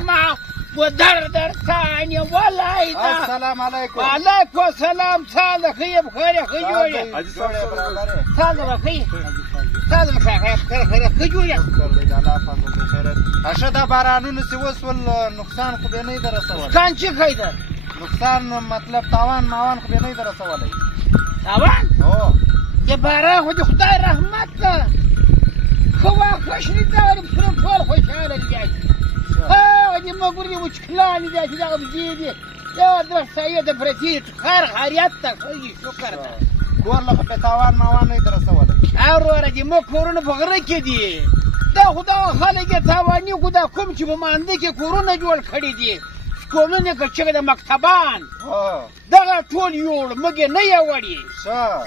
ما و در ثاني ولا إذا السلام علیکم. وعليكم السلام. صادق خي بخير خجوية حاجی صاحب برابر صادق خي صادق خير خجوية الله فضل خیرت. اشه دا بارانونه چې وسول نقصان خو به نه در رسول. كان شي خيدا نقصان مطلب تاوان ماوان خو به نه در رسولای. طبعا او يا بارا خدي خداي رحمتك خوا خشني دار بسرفور خوشحال الجاي ها ودي ما قولي وشكلاني ذا كذا بجيبي يا درس سيدة برتيت خير خيريتك خيي شكرا والله خو به تاوان ماوان نه در رسولای. أورا دي ما كورونا بغرك دي دا خدا خالق تاواني خدا کوم چې په مانده کې کورونا جوړ کړی دي سکولونه کې چې د مکتبان دغه ټول یوړ مګې نه یوړي ښه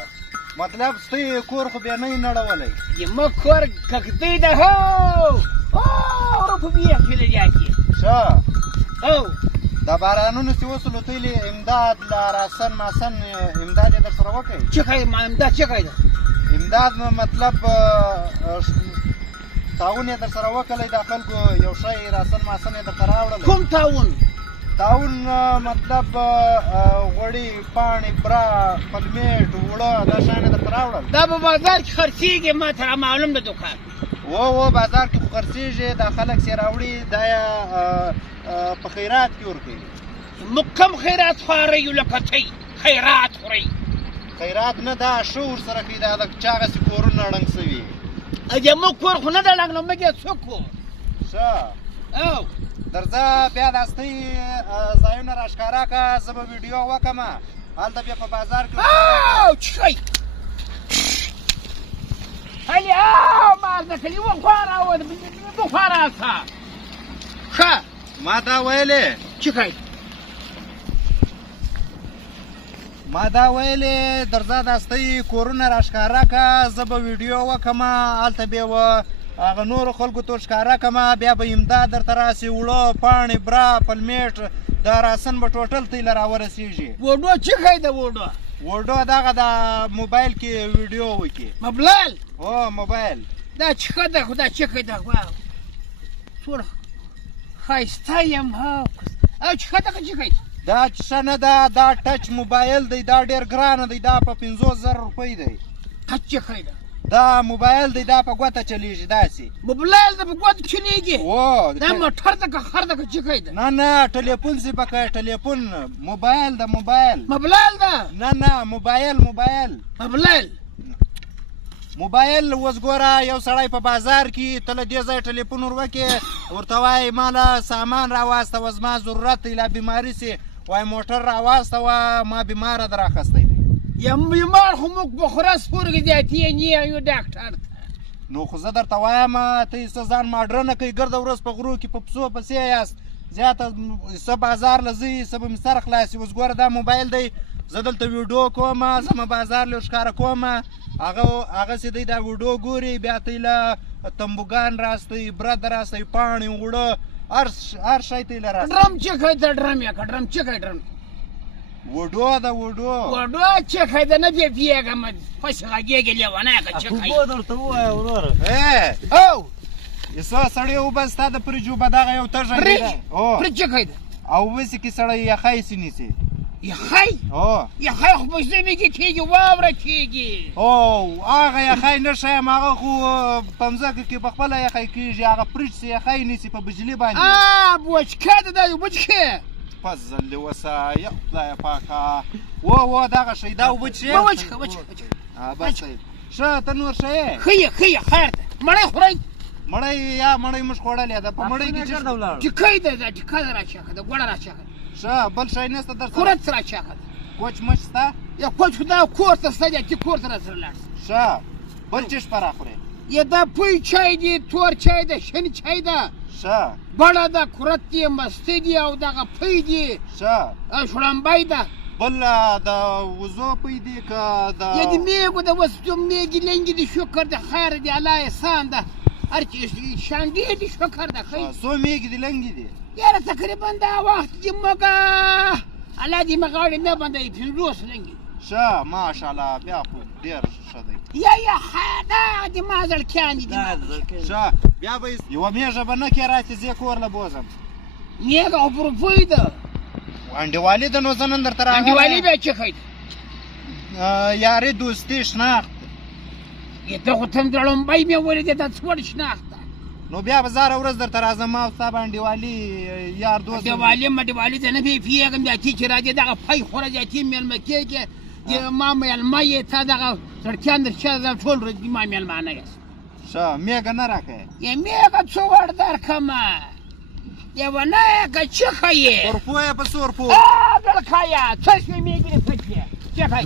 مطلب ستاسو کور خو به نه نړولای. یم کور ککتی ده هو او په بیا کې لږی ښه او دا بارانونه چې وسول تل امداد لا راسن ماسن امداد در سره وکړي. چې خای ما امداد چې خای امداد مطلب تعاون در سره وکړی د خلکو یو شی راسن ماسن در سره راوړل. کوم تعاون مطلب غوړي پاڼې برا پلمیټ وړه دا شان در سره راوړل. دا په بازار کې خرڅیږي ما ته معلوم ده دکان و بازار کې خرڅیږي دا خلک سي راوړي دا په خیرات کې ورکوي. مکم خیرات خوري لکتي خیرات خوري خیرات نه دا شور سره کې دا د چاغه سي کورونه رنګ سوي. اجه مو کور خو نه دا لګنه مګه څوک ښه او درځه بیا داستي ځایونه راښکارا کا زه به ویډیو وکم هلته بیا په بازار کې او چي هلي ما ذكري وخارا وخارا ښه ما دا ویلې چي ما دا ویلې درځه داستي کورونه راښکارا کا زه به ویډیو وکم هلته بیا و هغه نور خلکو ته ښکارا کما بیا به امداد درته راسي وړه پاڼې برا پلمیټ دا راسن به ټوټل تیله راورسېږي. وډو چې خای د وډو دغه د موبایل کې ویډیو وکړي. مبلال او موبایل دا چې خدا خدا چې خای دا واو څور خایسته یم ها او چې خدا چې خای دا څه نه دا ټچ موبایل دی دا ډېر ګران دی دا په 50000 روپۍ دی. چې خای دا موبایل دی دا په ګوته چلیږي داسې. موبایل د په ګوته چلیږي او دا موټر ته خر ته چې خای نه ټلیفون سي پکې ټلیفون موبایل دا موبایل دا نه موبایل موبایل وس ګوره یو سړی په بازار کې تل دې ځای ټلیفون ورکې ورته وای مالا سامان راواسته و زما ضرورت لا بیماری سي وای موټر راواسته و ما بیماره در اخستی یم بیمار خو موږ په خراس پورګ دیاتی نه یو ډاکټر نو خو زه درته وایم ته څه ځان ماډرنه کوي ګرده ورځ په غرو کې په پسو پسې یاست زیاته څه بازار لځي څه به مې سر خلاصي اوس ګوره دا موبایل دی زه دلته ویډیو کوم زما بازار له ښکاره کوم هغسې دی دا ویډیو ګوري بیا ته له تنبوګان راستی برد راستی پاڼې وړه هر شی ته یې راستی. ډرم چې خای ته ډرم یا ډرم چې خای ډرم وډو دا وډو چې خای ته نه پیږم پس غږیږي لیوانه چې خای خو درته ووایه ورور او یسو سړی وبه ستا د پرجو به دغه یو تږی پرج چې خای او وسې کې سړی یخی سي نیسي یخی خو په ژمي کې کېږي واوره کېږي او هغه یخی نه ښیم هغه خو په مځکه کې په خپله یخی کېږي هغه پرج سي یخی نیسي په بجلي باندې بوچکه ده دا یو بوچکې پزل دې وسه یا خدایه پاکه و دغه شی دا اوبه څښې وچکه بس ښه ته نور ښه یې خیر ته مړی خورئ مړی موږ خوړلې ده په مړی کې ټیکۍ ده ټیکه ده راچاکه ده ګوړه راچاکه ښه بل شی نشته در سره کورت راچاکه ده کوچ مچ شته یا کوچ خو دا کور ته سته دی کور ته راسره لاړ ښه بل څه شپه راخورې یا دا پوی چای دی تور چای ده شین چای ده ښه بړه ده کورت دی مستې دی او دغه پوی دی ښه شړمبی ده بل د وضو پوی دی که د یا د میږو د وسطو میږي لنګې د شکر د خیر دی الله احسان ده هر چې شانډې دي شکر ده ښه څو میږي دي لنګې دي یاره تقریبا دا وخت کې مګه الله دې مې غاړې نه بندوي 50 لنګې ښه ماشاءالله بیا خو ډېر ښه دی یا دا د ما زړکیانې دي ښه بیا به یوه میږه به نه کې راتې زه کور له بوځم نیګه او پروفوی ده انډیوالي د نو زنن درته انډیوالي بیا چې خید یاري دوستي شناخت ته خو ته لومبی مې ولیدې ته څوړ شناخته نو بیا به زاره ورځ درته راځم ما او ستا به انډیوالي یار دوست انډیوالي مډیوالي ته نه پوهېږم بیا تی چې راځې دغه پی خوره زیاتي مېلمه کېږې ما مېلمه یې تا دغه سړکیان در چا ټول ورځ ما مېلمانه یاست ښه میږه نه راکړې میږه څو ور درکړمه یوه نه یې که چیښه یې ورپو یې په څو ورپو دلکایه څه شوې میږې پکې چیښه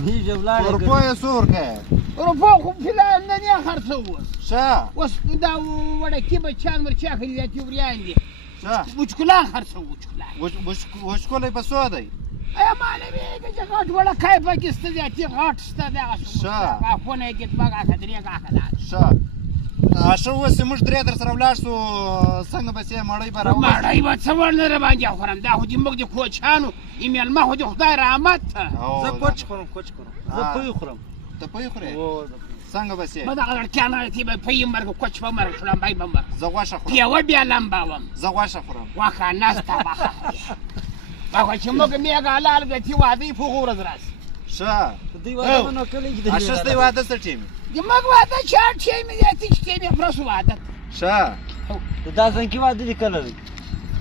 ورپو یې څو ورکړې روپو خو فیلان نن یې خرڅه اوس ښه اوس دا وړکي بچیان ورچا کړي دا تیوریان دي ښه وچکلان خرڅه وچکلان وچکولی په څو دی ای معلومېږي چې غټ وړکی پکې شته زیاتي غټ شته دغه غاښونه یې کتبه غاښه درې غاښه ده ښه ښه اوس چې موږ درې در سره ولاړ شو څنګه به چې مړۍ به راوړو مړۍ به څه ور نه راباندې خورم دا خو دې موږ د کوچیانو یې مېلمه خو د خدای رحمت ته زه کوچ خورم زه پوی خورم ته پوی خورې څنګه به چې به دغه لړکیان چې به پۍ مرګ کوچ به مرګ شړمبی به مرګ زه غوښه خورم پیاوه بیا لمبه وم زه غوښه خورم غوښه نسته غوښه خو چې موږ میږه حلال به تي واده یې په هغه ورځ راسي ښه دوی واده به نو کلی کې اشس دی واده څه ټیم زموږ واده چې هر شی مې زیاتي چې مې پرسو واده ښه دا څنګه واده دي کله دی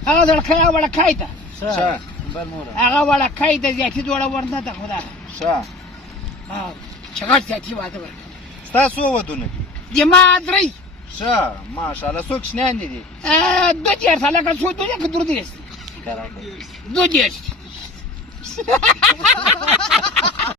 هغه لړکی هغه وړکی ده ښه بل مور هغه وړکی ده زیاتي دواړه ورنه ده خدا ښه چې غټ زیاتي واده ورکړه ستا څو ودونه دي زما درې ښه ماشاءالله څو کوچنیان دي دي دوه دېرش هلکه څو دوه که درې دېرش کرا دوه دېرش